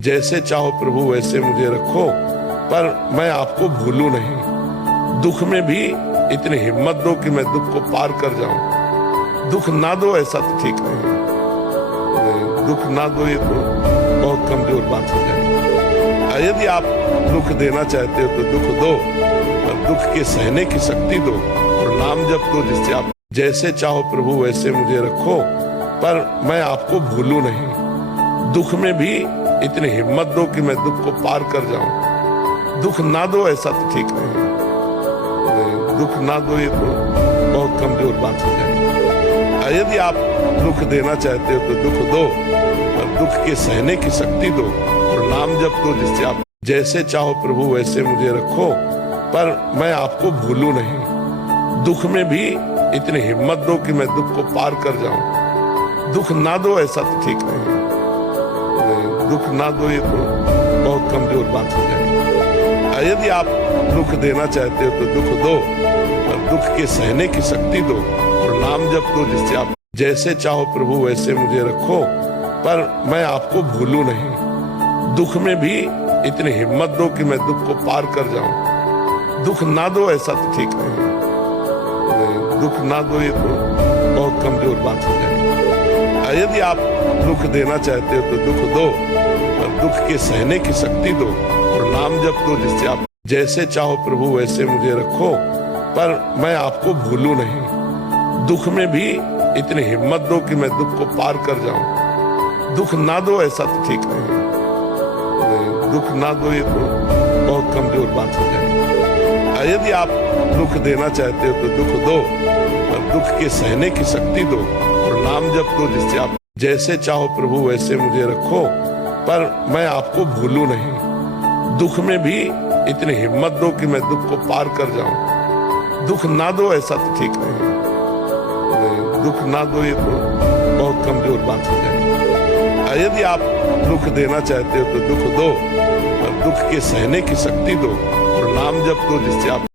जैसे चाहो प्रभु वैसे मुझे रखो, पर मैं आपको भूलूं नहीं। दुख में भी इतनी हिम्मत दो कि मैं दुख को पार कर जाऊं। दुख ना दो ऐसा तो ठीक नहीं, दुख ना दो ये तो बहुत कमजोर बात हो जाएगी। यदि आप दुख देना चाहते हो तो दुख दो, पर दुख के सहने की शक्ति दो और नाम जप दो, जिससे आप जैसे चाहो प्रभु वैसे मुझे रखो, पर मैं आपको भूलूं नहीं। दुख में भी इतनी हिम्मत दो कि मैं दुख को पार कर जाऊं। दुख ना दो ऐसा तो ठीक नहीं, दुख ना दो ये तो बहुत कमजोर बात हो जाएगी। यदि आप दुख देना चाहते हो तो दुख दो, पर दुख के सहने की शक्ति दो और नाम जप दो, जिससे आप जैसे चाहो प्रभु वैसे मुझे रखो, पर मैं आपको भूलूं नहीं। दुख में भी इतनी हिम्मत दो कि मैं दुख को पार कर जाऊं। दुख ना दो ऐसा तो ठीक नहीं, दुख ना दो ये तो बहुत कमजोर बात हो जाएगी। यदि आप दुख देना चाहते हो तो दुख दो, पर दुख के सहने की शक्ति दो और नाम जप दो, जिससे आप जैसे चाहो प्रभु वैसे मुझे रखो, पर मैं आपको भूलूं नहीं। दुख में भी इतनी हिम्मत दो कि मैं दुख को पार कर जाऊं। दुख ना दो ऐसा तो ठीक नहीं, दुख ना दो ये तो बहुत कमजोर बात हो जाएगी। यदि आप दुख देना चाहते हो तो दुख दो, पर दुख के सहने की शक्ति दो और नाम जप दो, जिससे आप जैसे चाहो प्रभु वैसे मुझे रखो, पर मैं आपको भूलूं नहीं। दुख में भी इतनी हिम्मत दो कि मैं दुख को पार कर जाऊं। दुख ना दो ऐसा तो ठीक नहीं, दुख ना दो ये तो बहुत कमजोर बात हो जाएगी। यदि आप दुख देना चाहते हो तो दुख दो, पर दुख के सहने की शक्ति दो और नाम जप दो, जिससे आप जैसे चाहो प्रभु वैसे मुझे रखो, पर मैं आपको भूलूं नहीं। दुख में भी इतनी हिम्मत दो कि मैं दुख को पार कर जाऊं। दुख ना दो ऐसा तो ठीक नहीं, दुख ना दो ये तो बहुत कमजोर बात हो जाएगी। यदि आप दुख देना चाहते हो तो दुख दो, पर दुख के सहने की शक्ति दो और नाम जप दो, जिससे आप